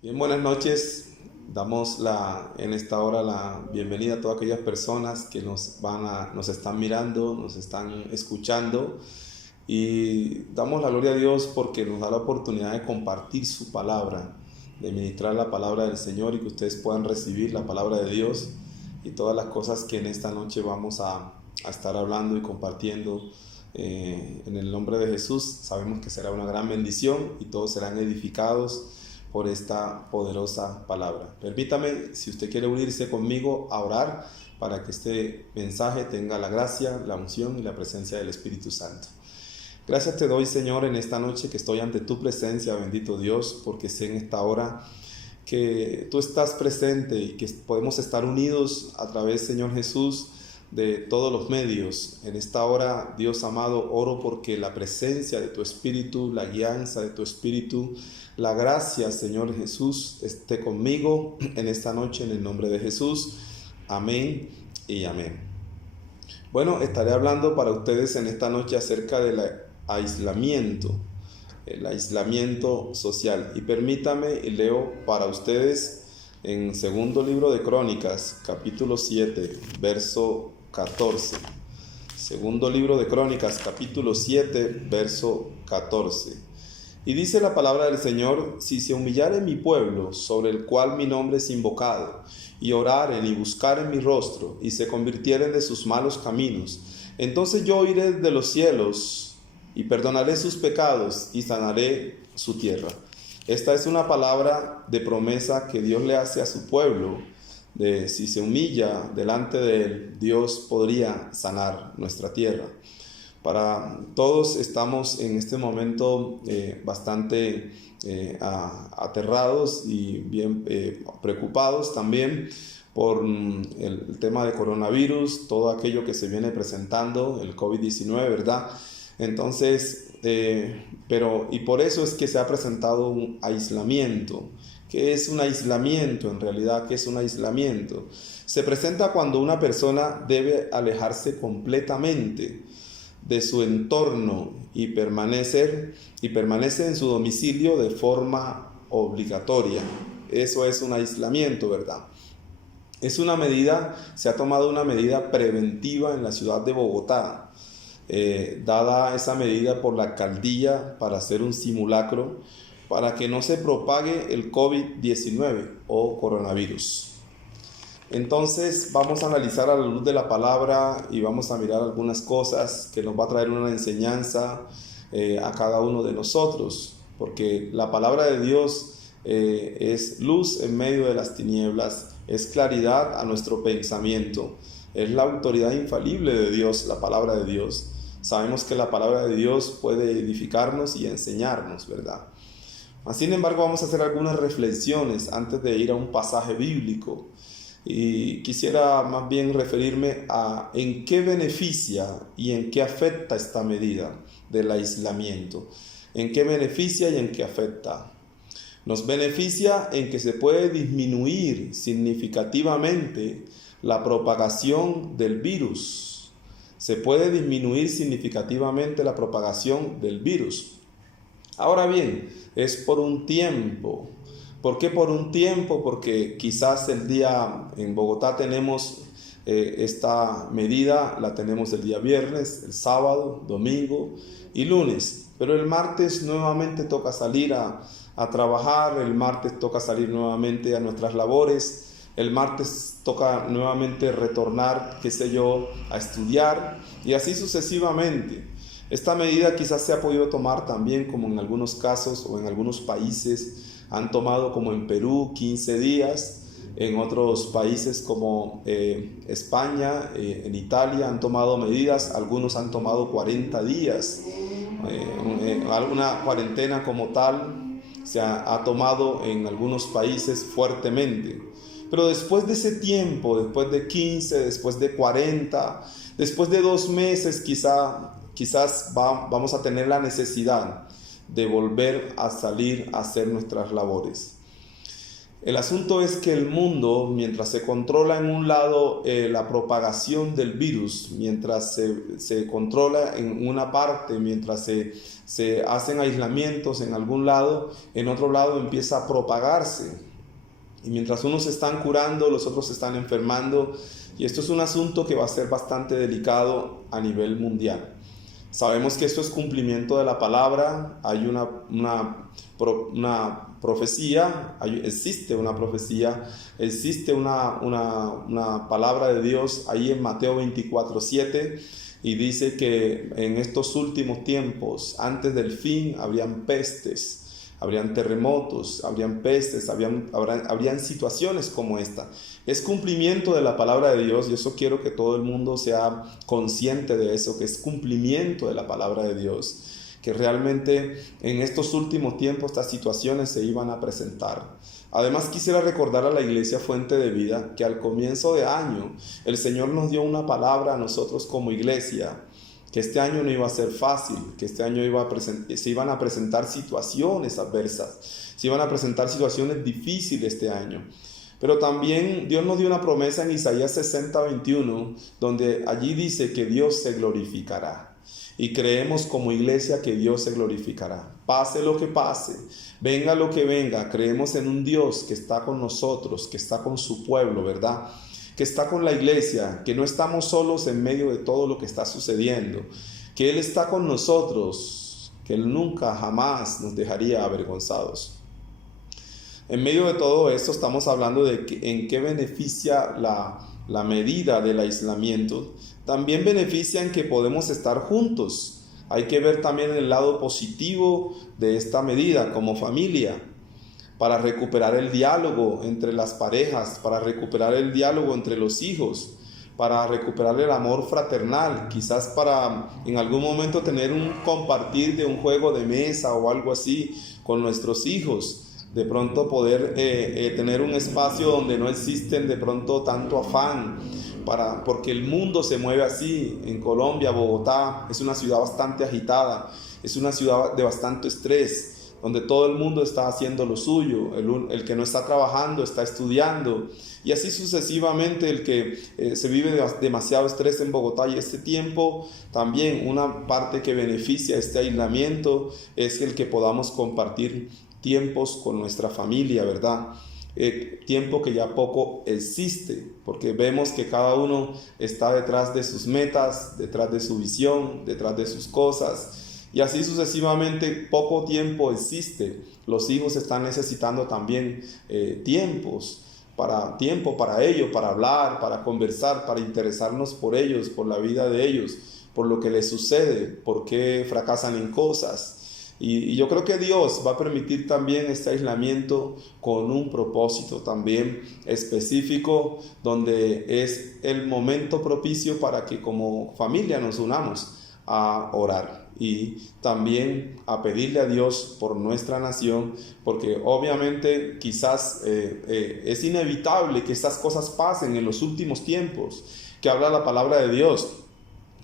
Bien, buenas noches. Damos en esta hora la bienvenida a todas aquellas personas que nos están mirando, nos están escuchando, y damos la gloria a Dios porque nos da la oportunidad de compartir su palabra, de ministrar la palabra del Señor y que ustedes puedan recibir la palabra de Dios y todas las cosas que en esta noche vamos a estar hablando y compartiendo. En el nombre de Jesús sabemos que será una gran bendición y todos serán edificados por esta poderosa palabra. Permítame, si usted quiere unirse conmigo a orar para que este mensaje tenga la gracia, la unción y la presencia del Espíritu Santo. Gracias te doy, Señor, en esta noche que estoy ante tu presencia, bendito Dios, porque sé en esta hora que tú estás presente y que podemos estar unidos a través, Señor Jesús, de todos los medios. En esta hora, Dios amado, oro porque la presencia de tu Espíritu, la guianza de tu Espíritu, la gracia, Señor Jesús, esté conmigo en esta noche en el nombre de Jesús. Amén y amén. Bueno, estaré hablando para ustedes en esta noche acerca del aislamiento, el aislamiento social. Y permítame, y leo para ustedes en segundo libro de Crónicas, capítulo 7, verso 14. Segundo libro de Crónicas, capítulo 7, verso 14. Y dice la palabra del Señor: si se humillare mi pueblo, sobre el cual mi nombre es invocado, y oraren y buscaren mi rostro, y se convirtieren de sus malos caminos, entonces yo oiré de los cielos, y perdonaré sus pecados, y sanaré su tierra. Esta es una palabra de promesa que Dios le hace a su pueblo, de si se humilla delante de él, Dios podría sanar nuestra tierra. Para todos estamos en este momento bastante aterrados y bien preocupados también por el tema de coronavirus, todo aquello que se viene presentando, el COVID-19, ¿verdad? Entonces, y por eso es que se ha presentado un aislamiento. ¿Qué es un aislamiento? En realidad, ¿qué es un aislamiento? Se presenta cuando una persona debe alejarse completamente de su entorno y permanece en su domicilio de forma obligatoria. Eso es un aislamiento, ¿verdad? Se ha tomado una medida preventiva en la ciudad de Bogotá, dada esa medida por la alcaldía para hacer un simulacro para que no se propague el COVID-19 o coronavirus. Entonces vamos a analizar a la luz de la palabra y vamos a mirar algunas cosas que nos va a traer una enseñanza a cada uno de nosotros, porque la palabra de Dios es luz en medio de las tinieblas, es claridad a nuestro pensamiento, es la autoridad infalible de Dios, la palabra de Dios. Sabemos que la palabra de Dios puede edificarnos y enseñarnos, ¿verdad? Sin embargo, vamos a hacer algunas reflexiones antes de ir a un pasaje bíblico. Y quisiera más bien referirme a en qué beneficia y en qué afecta esta medida del aislamiento. En qué beneficia y en qué afecta. Nos beneficia en que se puede disminuir significativamente la propagación del virus. Se puede disminuir significativamente la propagación del virus. Ahora bien, es por un tiempo. ¿Por qué por un tiempo? Porque quizás el día en Bogotá tenemos esta medida, la tenemos el día viernes, el sábado, domingo y lunes. Pero el martes nuevamente toca salir a trabajar, el martes toca salir nuevamente a nuestras labores, el martes toca nuevamente retornar, qué sé yo, a estudiar y así sucesivamente. Esta medida quizás se ha podido tomar también, como en algunos casos o en algunos países han tomado, como en Perú, 15 días, en otros países como España, en Italia han tomado medidas, algunos han tomado 40 días, alguna cuarentena como tal se ha tomado en algunos países fuertemente. Pero después de ese tiempo, después de 15, después de 40, después de 2 meses quizás vamos a tener la necesidad de volver a salir a hacer nuestras labores. El asunto es que el mundo, mientras se controla en un lado la propagación del virus, mientras se controla en una parte, mientras se hacen aislamientos en algún lado, en otro lado empieza a propagarse. Y mientras unos se están curando, los otros se están enfermando. Y esto es un asunto que va a ser bastante delicado a nivel mundial. Sabemos que esto es cumplimiento de la palabra. Hay una profecía, existe una profecía, existe una palabra de Dios ahí en Mateo 24:7, y dice que en estos últimos tiempos, antes del fin, habrían pestes, habrían terremotos, habrían pestes, habrían situaciones como esta. Es cumplimiento de la palabra de Dios, y eso quiero que todo el mundo sea consciente de eso, que es cumplimiento de la palabra de Dios, que realmente en estos últimos tiempos estas situaciones se iban a presentar. Además, quisiera recordar a la Iglesia Fuente de Vida que al comienzo de año el Señor nos dio una palabra a nosotros como iglesia, que este año no iba a ser fácil, que este año se iban a presentar situaciones adversas, se iban a presentar situaciones difíciles este año. Pero también Dios nos dio una promesa en Isaías 60:21, donde allí dice que Dios se glorificará. Y creemos como iglesia que Dios se glorificará. Pase lo que pase, venga lo que venga, creemos en un Dios que está con nosotros, que está con su pueblo, ¿verdad? Que está con la iglesia, que no estamos solos en medio de todo lo que está sucediendo, que Él está con nosotros, que Él nunca, jamás nos dejaría avergonzados. En medio de todo esto estamos hablando de en qué beneficia la medida del aislamiento. También beneficia en que podemos estar juntos. Hay que ver también el lado positivo de esta medida como familia, para recuperar el diálogo entre las parejas, para recuperar el diálogo entre los hijos, para recuperar el amor fraternal, quizás para en algún momento tener un compartir de un juego de mesa o algo así con nuestros hijos. De pronto poder tener un espacio donde no existen de pronto tanto afán, porque el mundo se mueve así. En Colombia, Bogotá es una ciudad bastante agitada, es una ciudad de bastante estrés, donde todo el mundo está haciendo lo suyo, el que no está trabajando está estudiando, y así sucesivamente el que se vive demasiado estrés en Bogotá. Y este tiempo también una parte que beneficia este aislamiento es el que podamos compartir tiempos con nuestra familia, ¿verdad? Tiempo que ya poco existe, porque vemos que cada uno está detrás de sus metas, detrás de su visión, detrás de sus cosas, y así sucesivamente poco tiempo existe. Los hijos están necesitando también tiempo para ellos, para hablar, para conversar, para interesarnos por ellos, por la vida de ellos, por lo que les sucede, por qué fracasan en cosas. Y yo creo que Dios va a permitir también este aislamiento con un propósito también específico, donde es el momento propicio para que como familia nos unamos a orar y también a pedirle a Dios por nuestra nación, porque obviamente quizás es inevitable que estas cosas pasen en los últimos tiempos que habla la palabra de Dios.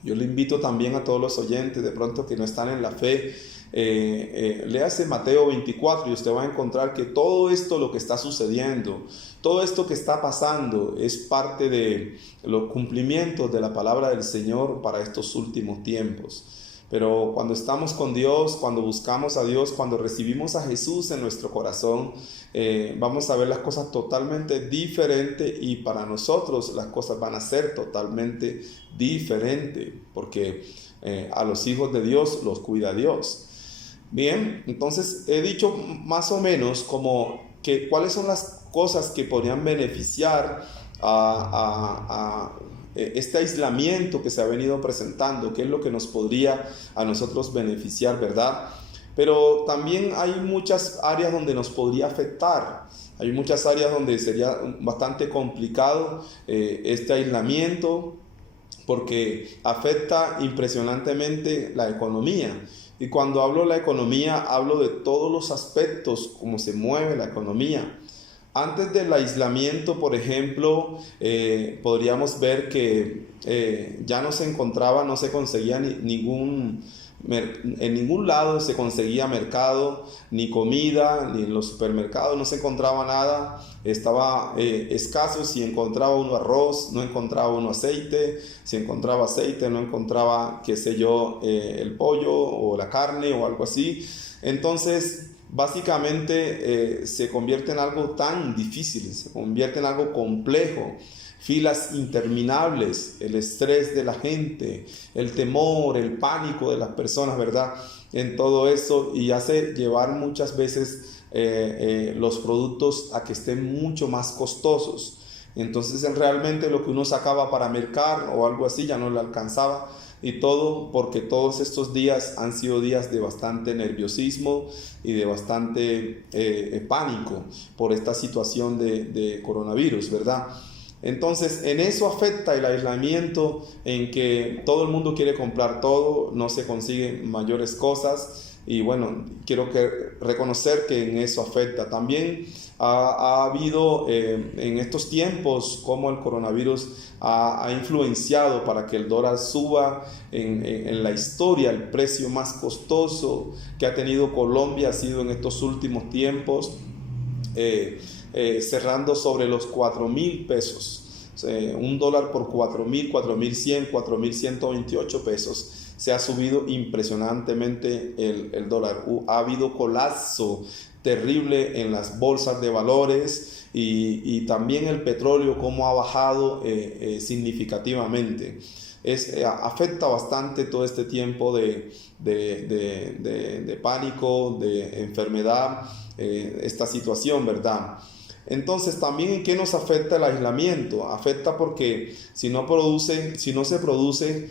Yo le invito también a todos los oyentes de pronto que no están en la fe, léase Mateo 24 y usted va a encontrar que todo esto, lo que está sucediendo, todo esto que está pasando es parte de los cumplimientos de la palabra del Señor para estos últimos tiempos. Pero cuando estamos con Dios, cuando buscamos a Dios, cuando recibimos a Jesús en nuestro corazón, vamos a ver las cosas totalmente diferentes, y para nosotros las cosas van a ser totalmente diferentes, porque a los hijos de Dios los cuida Dios. Bien, entonces he dicho más o menos como que cuáles son las cosas que podrían beneficiar a este aislamiento que se ha venido presentando, qué es lo que nos podría a nosotros beneficiar, ¿verdad? Pero también hay muchas áreas donde nos podría afectar. Hay muchas áreas donde sería bastante complicado este aislamiento, porque afecta impresionantemente la economía. Y cuando hablo de la economía, hablo de todos los aspectos, cómo se mueve la economía. Antes del aislamiento, por ejemplo, podríamos ver que ya no se conseguía En ningún lado se conseguía mercado, ni comida, ni en los supermercados no se encontraba nada. Estaba escaso. Si encontraba uno arroz, no encontraba uno aceite. Si encontraba aceite, no encontraba, qué sé yo, el pollo o la carne o algo así. Entonces, básicamente se convierte en algo tan difícil, se convierte en algo complejo. Filas interminables, el estrés de la gente, el temor, el pánico de las personas, ¿verdad? En todo eso, y hace llevar muchas veces los productos a que estén mucho más costosos. Entonces realmente lo que uno sacaba para mercar o algo así ya no le alcanzaba, y todo porque todos estos días han sido días de bastante nerviosismo y de bastante pánico por esta situación de coronavirus, ¿verdad? Entonces, en eso afecta el aislamiento, en que todo el mundo quiere comprar todo, no se consiguen mayores cosas, y bueno, quiero reconocer que en eso afecta. También ha habido en estos tiempos como el coronavirus ha influenciado para que el dólar suba. En la historia, el precio más costoso que ha tenido Colombia ha sido en estos últimos tiempos, cerrando sobre los 4.000 pesos. Un dólar por 4.000, 4.100, 4.128 pesos. Se ha subido impresionantemente el dólar. Ha habido colapso terrible en las bolsas de valores, y también el petróleo como ha bajado significativamente. Afecta bastante todo este tiempo de pánico, de enfermedad, esta situación, ¿verdad? Entonces, también ¿en qué nos afecta el aislamiento? Afecta porque si no se produce,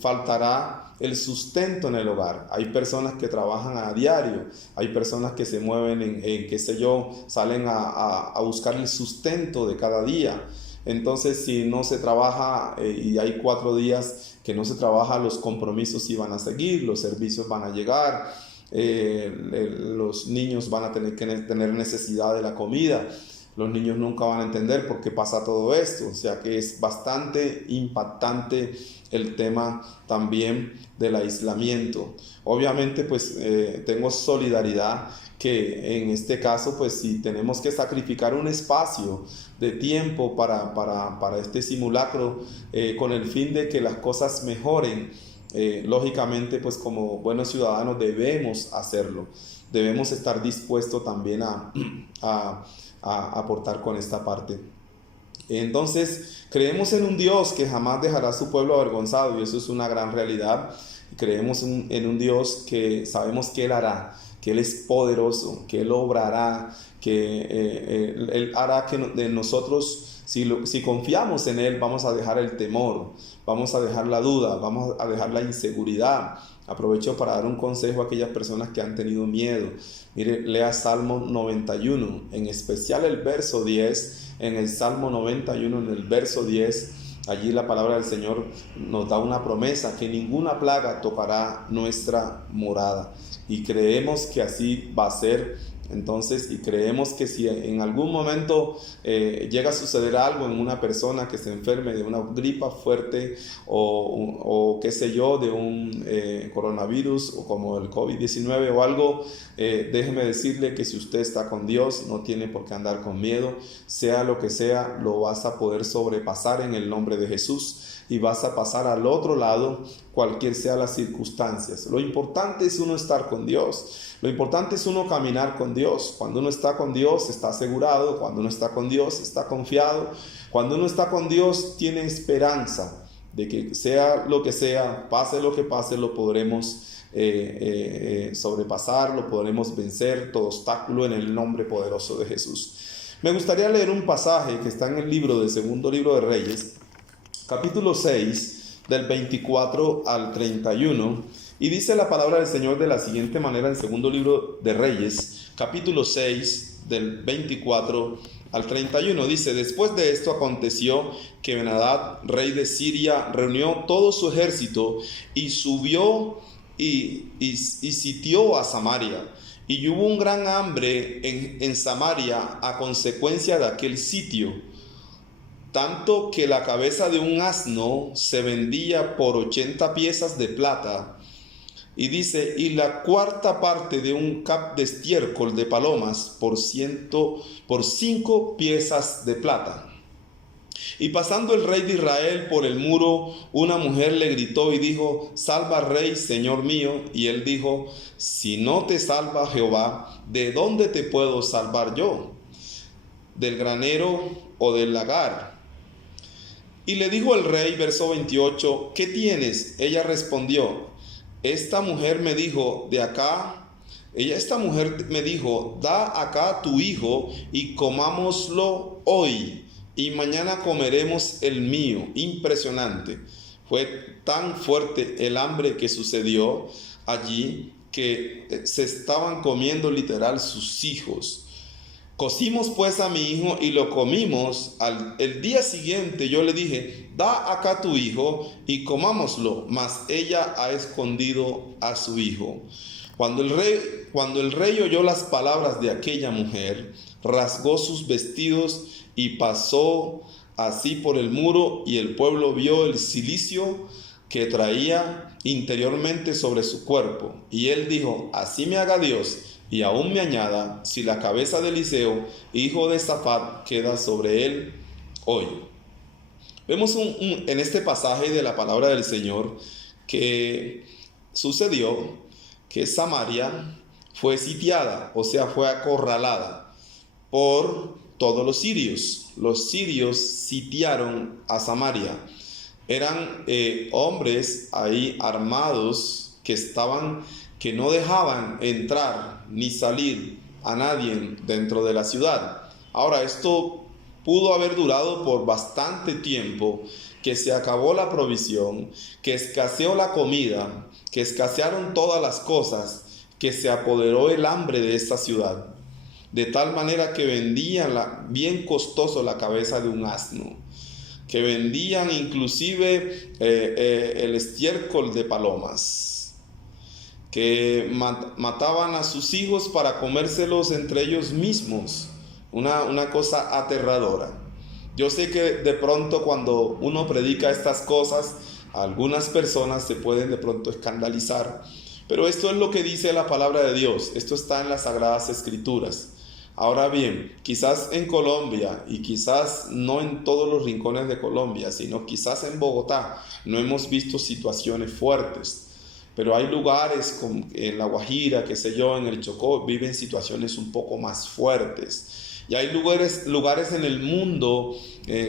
faltará el sustento en el hogar. Hay personas que trabajan a diario, hay personas que se mueven qué sé yo, salen a buscar el sustento de cada día. Entonces, si no se trabaja, y hay 4 días que no se trabaja, los compromisos sí van a seguir, los servicios van a llegar. Los niños van a tener necesidad de la comida. Los niños nunca van a entender por qué pasa todo esto. O sea que es bastante impactante el tema también del aislamiento. Obviamente pues tengo solidaridad que en este caso pues si tenemos que sacrificar un espacio de tiempo para este simulacro, con el fin de que las cosas mejoren, lógicamente pues como buenos ciudadanos debemos hacerlo, debemos estar dispuestos también a aportar con esta parte. Entonces creemos en un Dios que jamás dejará a su pueblo avergonzado, y eso es una gran realidad. Creemos en un Dios que sabemos que Él hará, que Él es poderoso, que Él obrará, que Él hará que de nosotros, si confiamos en Él, vamos a dejar el temor, vamos a dejar la duda, vamos a dejar la inseguridad. Aprovecho para dar un consejo a aquellas personas que han tenido miedo. Mire, lea Salmo 91, en especial el verso 10. En el Salmo 91, en el verso 10, allí la palabra del Señor nos da una promesa, que ninguna plaga tocará nuestra morada. Y creemos que así va a ser. Entonces, y creemos que si en algún momento llega a suceder algo en una persona que se enferme de una gripa fuerte o qué sé yo, de un coronavirus o como el COVID-19 o algo, déjeme decirle que si usted está con Dios, no tiene por qué andar con miedo. Sea lo que sea, lo vas a poder sobrepasar en el nombre de Jesús, y vas a pasar al otro lado, cualquier sea las circunstancias. Lo importante es uno estar con Dios. Lo importante es uno caminar con Dios. Cuando uno está con Dios, está asegurado. Cuando uno está con Dios, está confiado. Cuando uno está con Dios, tiene esperanza de que sea lo que sea, pase lo que pase, lo podremos sobrepasar, lo podremos vencer todo obstáculo en el nombre poderoso de Jesús. Me gustaría leer un pasaje que está en el segundo libro de Reyes, capítulo 6, del 24 al 31, y dice la palabra del Señor de la siguiente manera en segundo libro de Reyes, capítulo 6, del 24 al 31. Dice: después de esto aconteció que Ben-Hadad, rey de Siria, reunió todo su ejército y subió y sitió a Samaria. Y hubo un gran hambre en Samaria a consecuencia de aquel sitio, tanto que la cabeza de un asno se vendía por 80 piezas de plata, Y dice, y la cuarta parte de un cap de estiércol de palomas por 5 piezas de plata. Y pasando el rey de Israel por el muro, una mujer le gritó y dijo, salva rey, señor mío. Y él dijo, si no te salva Jehová, ¿de dónde te puedo salvar yo? ¿Del granero o del lagar? Y le dijo el rey, verso 28, ¿qué tienes? Ella respondió, esta mujer me dijo, da acá tu hijo y comámoslo hoy, y mañana comeremos el mío. Impresionante. Fue tan fuerte el hambre que sucedió allí que se estaban comiendo literal sus hijos. Cocimos pues a mi hijo y lo comimos. El día siguiente yo le dije, da acá tu hijo y comámoslo, mas ella ha escondido a su hijo. Cuando el rey oyó las palabras de aquella mujer, rasgó sus vestidos y pasó así por el muro, y el pueblo vio el cilicio que traía interiormente sobre su cuerpo. Y él dijo, así me haga Dios, y aún me añada, si la cabeza de Eliseo, hijo de Safat, queda sobre él hoy. Vemos en este pasaje de la palabra del Señor que sucedió que Samaria fue sitiada, o sea, fue acorralada por todos los sirios. Los sirios sitiaron a Samaria. Eran hombres ahí armados que no dejaban entrar ni salir a nadie dentro de la ciudad. Ahora, esto pudo haber durado por bastante tiempo, que se acabó la provisión, que escaseó la comida, que escasearon todas las cosas, que se apoderó el hambre de esta ciudad, de tal manera que vendían bien costoso la cabeza de un asno, que vendían inclusive el estiércol de palomas, que mataban a sus hijos para comérselos entre ellos mismos. Una cosa aterradora. Yo sé que de pronto cuando uno predica estas cosas, algunas personas se pueden de pronto escandalizar, pero esto es lo que dice la palabra de Dios. Esto está en las Sagradas Escrituras. Ahora bien, quizás en Colombia, y quizás no en todos los rincones de Colombia, sino quizás en Bogotá, no hemos visto situaciones fuertes. Pero hay lugares como en La Guajira, qué sé yo, en el Chocó, viven situaciones un poco más fuertes. Y hay lugares en el mundo,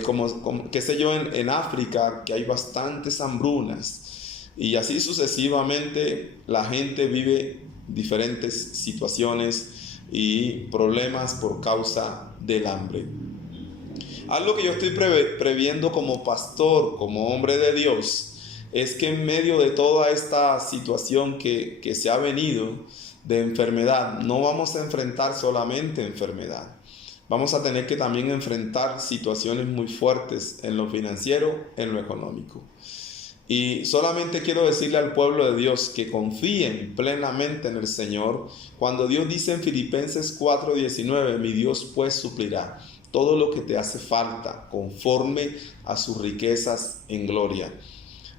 como qué sé yo, en África, que hay bastantes hambrunas. Y así sucesivamente la gente vive diferentes situaciones y problemas por causa del hambre. Algo que yo estoy previendo como pastor, como hombre de Dios, es que en medio de toda esta situación que se ha venido de enfermedad, no vamos a enfrentar solamente enfermedad. Vamos a tener que también enfrentar situaciones muy fuertes en lo financiero, en lo económico. Y solamente quiero decirle al pueblo de Dios que confíen plenamente en el Señor. Cuando Dios dice en Filipenses 4:19, mi Dios pues suplirá todo lo que te hace falta conforme a sus riquezas en gloria.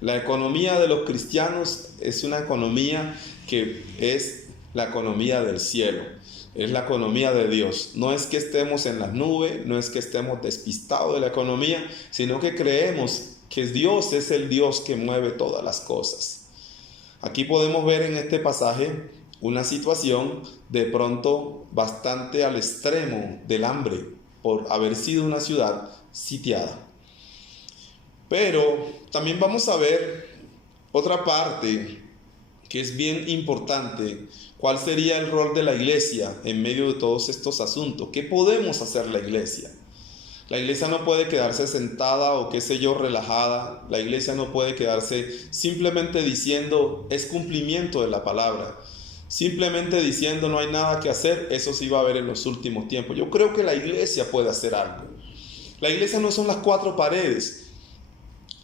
La economía de los cristianos es una economía que es la economía del cielo. Es la economía de Dios. No es que estemos en las nubes, no es que estemos despistados de la economía, sino que creemos que Dios es el Dios que mueve todas las cosas. Aquí podemos ver en este pasaje una situación de pronto bastante al extremo del hambre por haber sido una ciudad sitiada. Pero también vamos a ver otra parte que es bien importante. ¿Cuál sería el rol de la iglesia en medio de todos estos asuntos? ¿Qué podemos hacer la iglesia? La iglesia no puede quedarse sentada o qué sé yo, relajada. La iglesia no puede quedarse simplemente diciendo es cumplimiento de la palabra. Simplemente diciendo no hay nada que hacer, eso sí va a haber en los últimos tiempos. Yo creo que la iglesia puede hacer algo. La iglesia no son las 4 paredes.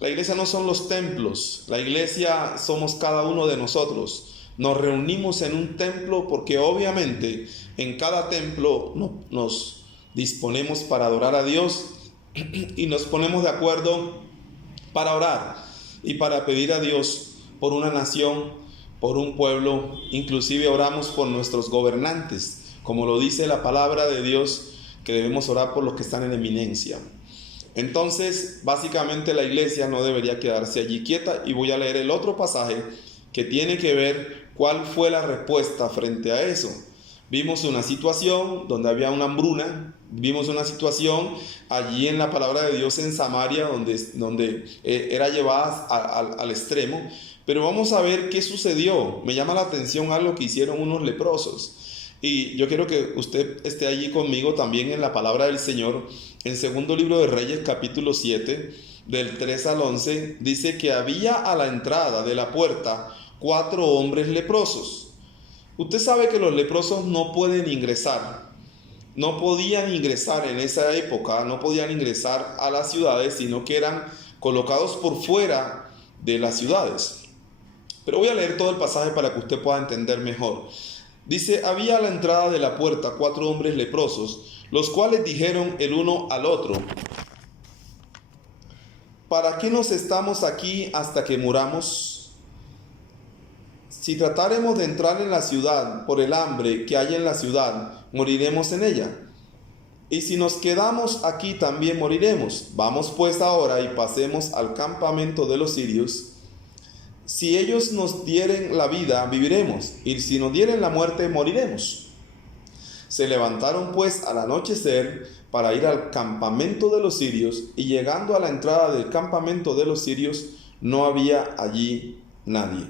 La iglesia no son los templos. La iglesia somos cada uno de nosotros. Nos reunimos en un templo porque obviamente en cada templo nos disponemos para adorar a Dios y nos ponemos de acuerdo para orar y para pedir a Dios por una nación, por un pueblo, inclusive oramos por nuestros gobernantes, como lo dice la palabra de Dios, que debemos orar por los que están en eminencia. Entonces, básicamente la iglesia no debería quedarse allí quieta, y voy a leer el otro pasaje que tiene que ver cuál fue la respuesta frente a eso. Vimos una situación donde había una hambruna, vimos una situación allí en la palabra de Dios en Samaria, donde era llevada al extremo, pero vamos a ver qué sucedió. Me llama la atención algo que hicieron unos leprosos. Y yo quiero que usted esté allí conmigo también en la palabra del Señor. En segundo libro de Reyes, capítulo 7, del 3 al 11, dice que había a la entrada de la puerta 4 hombres leprosos. Usted sabe que los leprosos no pueden ingresar, no podían ingresar en esa época, no podían ingresar a las ciudades, sino que eran colocados por fuera de las ciudades. Pero voy a leer todo el pasaje para que usted pueda entender mejor. Dice, había a la entrada de la puerta 4 hombres leprosos, los cuales dijeron el uno al otro: ¿para qué nos estamos aquí hasta que muramos? Si tratáremos de entrar en la ciudad por el hambre que hay en la ciudad, moriremos en ella. Y si nos quedamos aquí también moriremos. Vamos pues ahora y pasemos al campamento de los sirios. Si ellos nos dieren la vida, viviremos, y si nos dieren la muerte, moriremos. Se levantaron pues al anochecer para ir al campamento de los sirios, y llegando a la entrada del campamento de los sirios, no había allí nadie.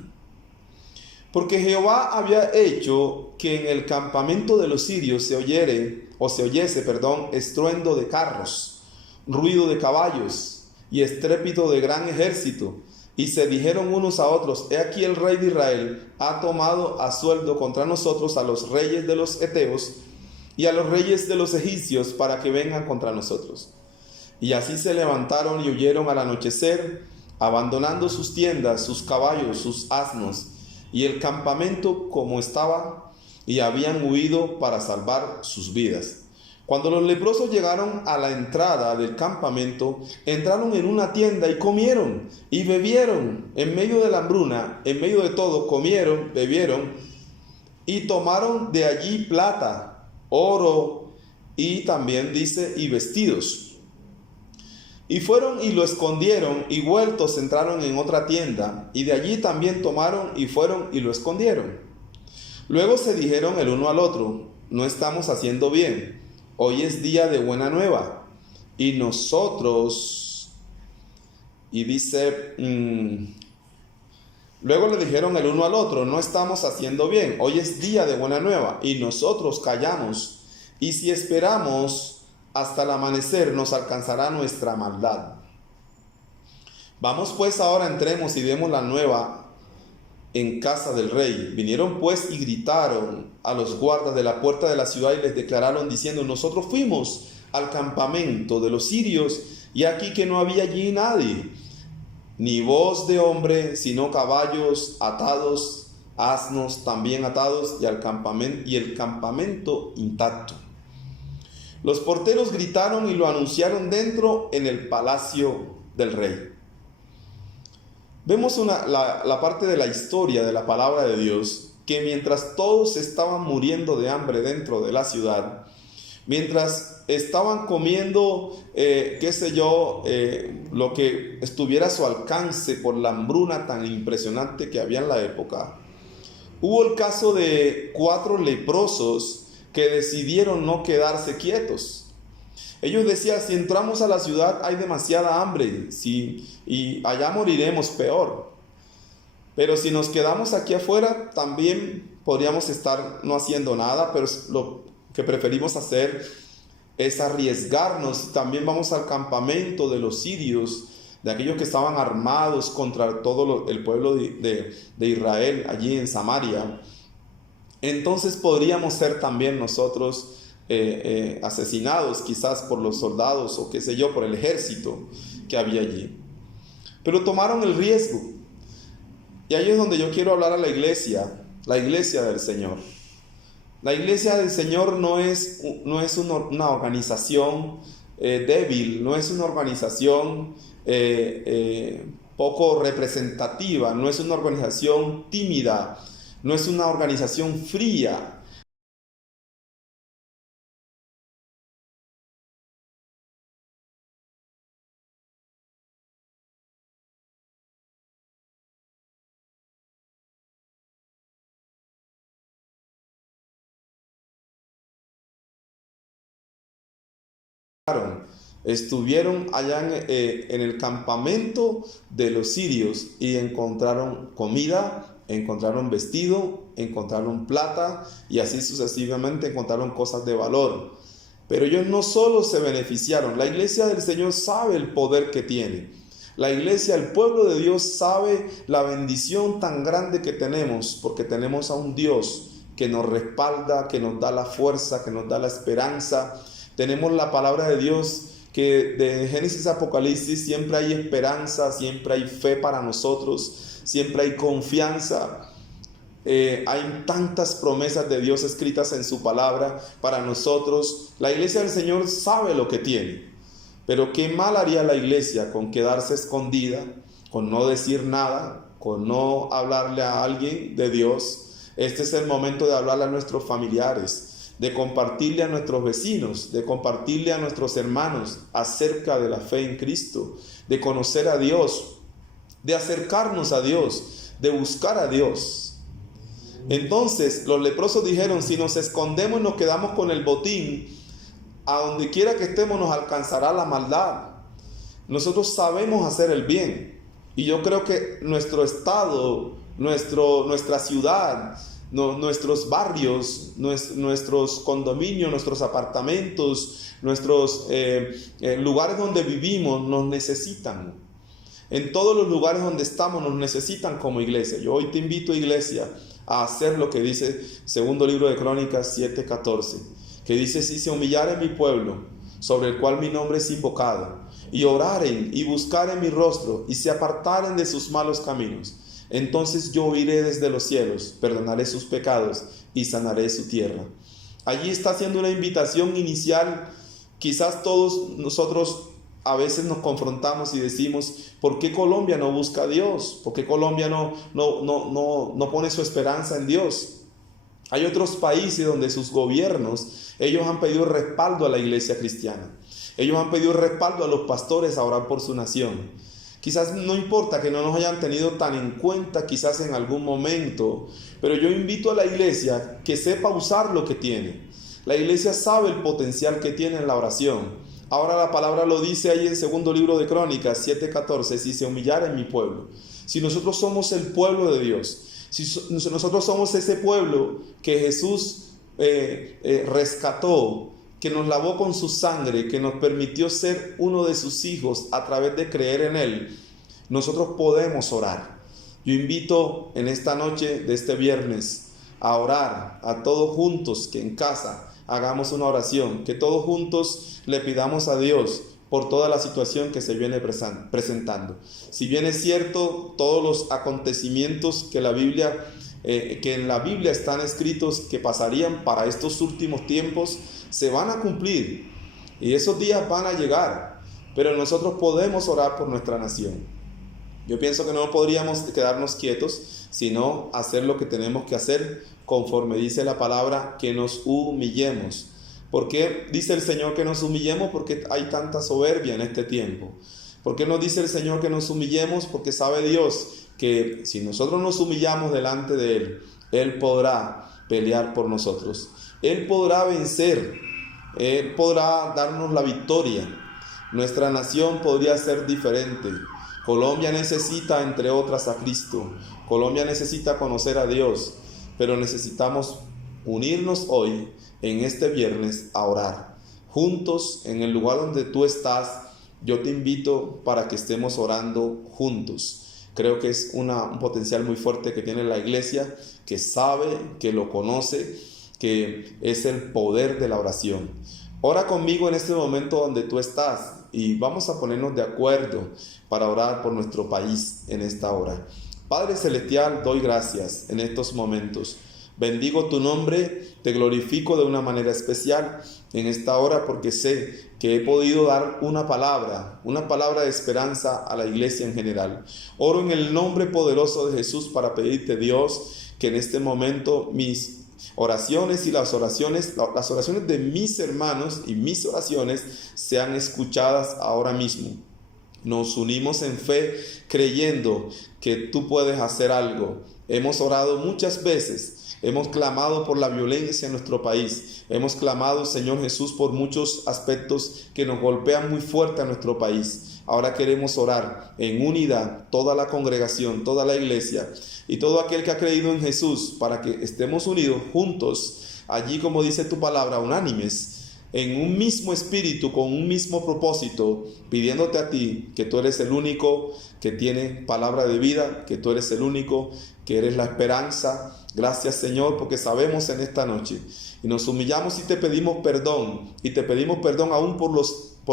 Porque Jehová había hecho que en el campamento de los sirios se oyese estruendo de carros, ruido de caballos y estrépito de gran ejército. Y se dijeron unos a otros: he aquí el rey de Israel ha tomado a sueldo contra nosotros a los reyes de los heteos y a los reyes de los egipcios para que vengan contra nosotros. Y así se levantaron y huyeron al anochecer, abandonando sus tiendas, sus caballos, sus asnos y el campamento como estaba, y habían huido para salvar sus vidas. Cuando los leprosos llegaron a la entrada del campamento, entraron en una tienda y comieron y bebieron. En medio de la hambruna, en medio de todo, comieron, bebieron y tomaron de allí plata, oro y también dice, y vestidos. Y fueron y lo escondieron, y vueltos entraron en otra tienda, y de allí también tomaron y fueron y lo escondieron. Luego se dijeron el uno al otro: no estamos haciendo bien. Hoy es día de buena nueva, y nosotros, y dice, luego le dijeron el uno al otro: no estamos haciendo bien, hoy es día de buena nueva, y nosotros callamos, y si esperamos hasta el amanecer nos alcanzará nuestra maldad. Vamos pues ahora, entremos y demos la nueva en casa del rey. Vinieron pues y gritaron a los guardas de la puerta de la ciudad y les declararon diciendo: nosotros fuimos al campamento de los sirios, y aquí que no había allí nadie, ni voz de hombre, sino caballos atados, asnos también atados, y el campamento intacto. Los porteros gritaron y lo anunciaron dentro en el palacio del rey. Vemos la parte de la historia de la palabra de Dios, que mientras todos estaban muriendo de hambre dentro de la ciudad, mientras estaban comiendo, lo que estuviera a su alcance por la hambruna tan impresionante que había en la época, hubo el caso de 4 leprosos que decidieron no quedarse quietos. Ellos decían: si entramos a la ciudad hay demasiada hambre, y allá moriremos peor. Pero si nos quedamos aquí afuera, también podríamos estar no haciendo nada, pero lo que preferimos hacer es arriesgarnos. También vamos al campamento de los sirios, de aquellos que estaban armados contra todo el pueblo de Israel allí en Samaria. Entonces podríamos ser también nosotros asesinados quizás por los soldados o por el ejército que había allí. Pero tomaron el riesgo. Y ahí es donde yo quiero hablar a la iglesia del Señor. La iglesia del Señor no es una organización débil, no es una organización poco representativa, no es una organización tímida, no es una organización fría. Estuvieron allá en el campamento de los sirios y encontraron comida, encontraron vestido, encontraron plata y así sucesivamente encontraron cosas de valor. Pero ellos no solo se beneficiaron, la iglesia del Señor sabe el poder que tiene. La iglesia, el pueblo de Dios sabe la bendición tan grande que tenemos porque tenemos a un Dios que nos respalda, que nos da la fuerza, que nos da la esperanza. Tenemos la palabra de Dios que de Génesis a Apocalipsis siempre hay esperanza, siempre hay fe para nosotros, siempre hay confianza. Hay tantas promesas de Dios escritas en su palabra para nosotros. La iglesia del Señor sabe lo que tiene, pero qué mal haría la iglesia con quedarse escondida, con no decir nada, con no hablarle a alguien de Dios. Este es el momento de hablarle a nuestros familiares, de compartirle a nuestros vecinos, de compartirle a nuestros hermanos acerca de la fe en Cristo, de conocer a Dios, de acercarnos a Dios, de buscar a Dios. Entonces los leprosos dijeron: si nos escondemos y nos quedamos con el botín, a donde quiera que estemos nos alcanzará la maldad. Nosotros sabemos hacer el bien, y yo creo que nuestro estado, nuestra ciudad, nuestros barrios, nuestros condominios, nuestros apartamentos, nuestros lugares donde vivimos nos necesitan. En todos los lugares donde estamos nos necesitan como iglesia. Yo hoy te invito, iglesia, a hacer lo que dice segundo libro de Crónicas 7:14, que dice: si se humillare mi pueblo, sobre el cual mi nombre es invocado, y oraren y buscaren mi rostro, y se apartaren de sus malos caminos, entonces yo oiré desde los cielos, perdonaré sus pecados y sanaré su tierra. Allí está haciendo una invitación inicial. Quizás todos nosotros a veces nos confrontamos y decimos: ¿por qué Colombia no busca a Dios? ¿Por qué Colombia no pone su esperanza en Dios? Hay otros países donde sus gobiernos, ellos han pedido respaldo a la iglesia cristiana. Ellos han pedido respaldo a los pastores a orar por su nación. Quizás no importa que no nos hayan tenido tan en cuenta quizás en algún momento, pero yo invito a la iglesia que sepa usar lo que tiene. La iglesia sabe el potencial que tiene en la oración. Ahora la palabra lo dice ahí en segundo libro de Crónicas 7:14, si se humillara en mi pueblo. Si nosotros somos el pueblo de Dios, si nosotros somos ese pueblo que Jesús rescató, que nos lavó con su sangre, que nos permitió ser uno de sus hijos a través de creer en Él, nosotros podemos orar. Yo invito en esta noche de este viernes a orar a todos juntos, que en casa hagamos una oración, que todos juntos le pidamos a Dios por toda la situación que se viene presentando. Si bien es cierto, todos los acontecimientos que en la Biblia están escritos que pasarían para estos últimos tiempos, se van a cumplir y esos días van a llegar, pero nosotros podemos orar por nuestra nación. Yo pienso que no podríamos quedarnos quietos, sino hacer lo que tenemos que hacer conforme dice la palabra, que nos humillemos. ¿Por qué dice el Señor que nos humillemos? Porque hay tanta soberbia en este tiempo. ¿Por qué nos dice el Señor que nos humillemos? Porque sabe Dios que si nosotros nos humillamos delante de Él, Él podrá pelear por nosotros. Él podrá vencer, Él podrá darnos la victoria. Nuestra nación podría ser diferente. Colombia necesita, entre otras, a Cristo. Colombia necesita conocer a Dios, pero necesitamos unirnos hoy, en este viernes, a orar. Juntos, en el lugar donde tú estás, yo te invito para que estemos orando juntos. Creo que es un potencial muy fuerte que tiene la iglesia, que sabe, que lo conoce, que es el poder de la oración. Ora conmigo en este momento donde tú estás y vamos a ponernos de acuerdo para orar por nuestro país en esta hora. Padre Celestial, doy gracias en estos momentos Bendigo tu nombre, te glorifico de una manera especial en esta hora porque sé que he podido dar una palabra de esperanza a la iglesia en general. Oro en el nombre poderoso de Jesús para pedirte, Dios, que en este momento mis oraciones y las oraciones de mis hermanos y mis oraciones sean escuchadas ahora mismo. Nos unimos en fe creyendo que tú puedes hacer algo. Hemos orado muchas veces. Hemos clamado por la violencia en nuestro país. Hemos clamado, Señor Jesús, por muchos aspectos que nos golpean muy fuerte a nuestro país. Ahora queremos orar en unidad, toda la congregación, toda la iglesia y todo aquel que ha creído en Jesús, para que estemos unidos juntos, allí como dice tu palabra, unánimes, en un mismo espíritu, con un mismo propósito, pidiéndote a ti que tú eres el único que tiene palabra de vida, que tú eres el único que eres la esperanza. Gracias, Señor, porque sabemos en esta noche y nos humillamos y te pedimos perdón aún por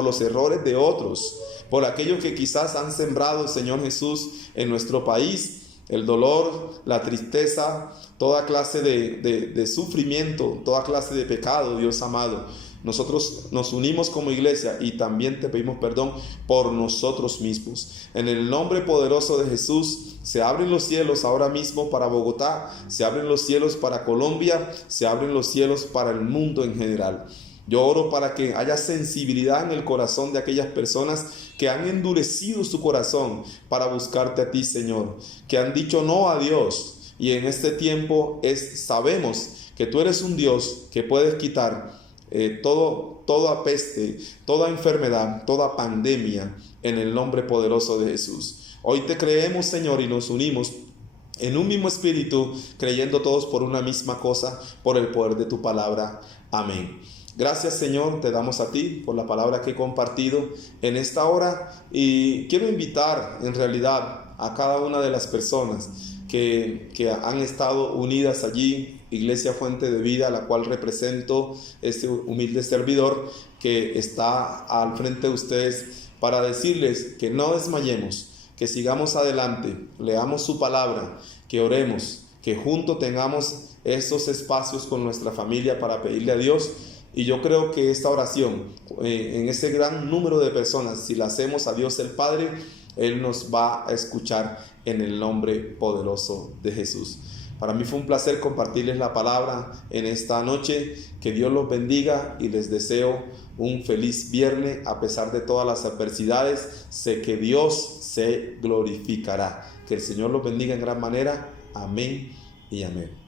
los errores de otros, por aquellos que quizás han sembrado, Señor Jesús, en nuestro país el dolor, la tristeza, toda clase de sufrimiento, toda clase de pecado, Dios amado. Nosotros nos unimos como iglesia y también te pedimos perdón por nosotros mismos. En el nombre poderoso de Jesús, se abren los cielos ahora mismo para Bogotá, se abren los cielos para Colombia, se abren los cielos para el mundo en general. Yo oro para que haya sensibilidad en el corazón de aquellas personas que han endurecido su corazón para buscarte a ti, Señor, que han dicho no a Dios. Y en este tiempo sabemos que tú eres un Dios que puedes quitar toda peste, toda enfermedad, toda pandemia en el nombre poderoso de Jesús. Hoy te creemos, Señor, y nos unimos en un mismo espíritu, creyendo todos por una misma cosa, por el poder de tu palabra. Amén. Gracias, Señor, te damos a ti por la palabra que he compartido en esta hora, y quiero invitar en realidad a cada una de las personas que han estado unidas allí, Iglesia Fuente de Vida, a la cual represento, este humilde servidor que está al frente de ustedes, para decirles que no desmayemos, que sigamos adelante, leamos su palabra, que oremos, que juntos tengamos esos espacios con nuestra familia para pedirle a Dios. Y yo creo que esta oración, en ese gran número de personas, si la hacemos a Dios el Padre, Él nos va a escuchar en el nombre poderoso de Jesús. Para mí fue un placer compartirles la palabra en esta noche. Que Dios los bendiga y les deseo un feliz viernes a pesar de todas las adversidades. Sé que Dios se glorificará. Que el Señor los bendiga en gran manera. Amén y amén.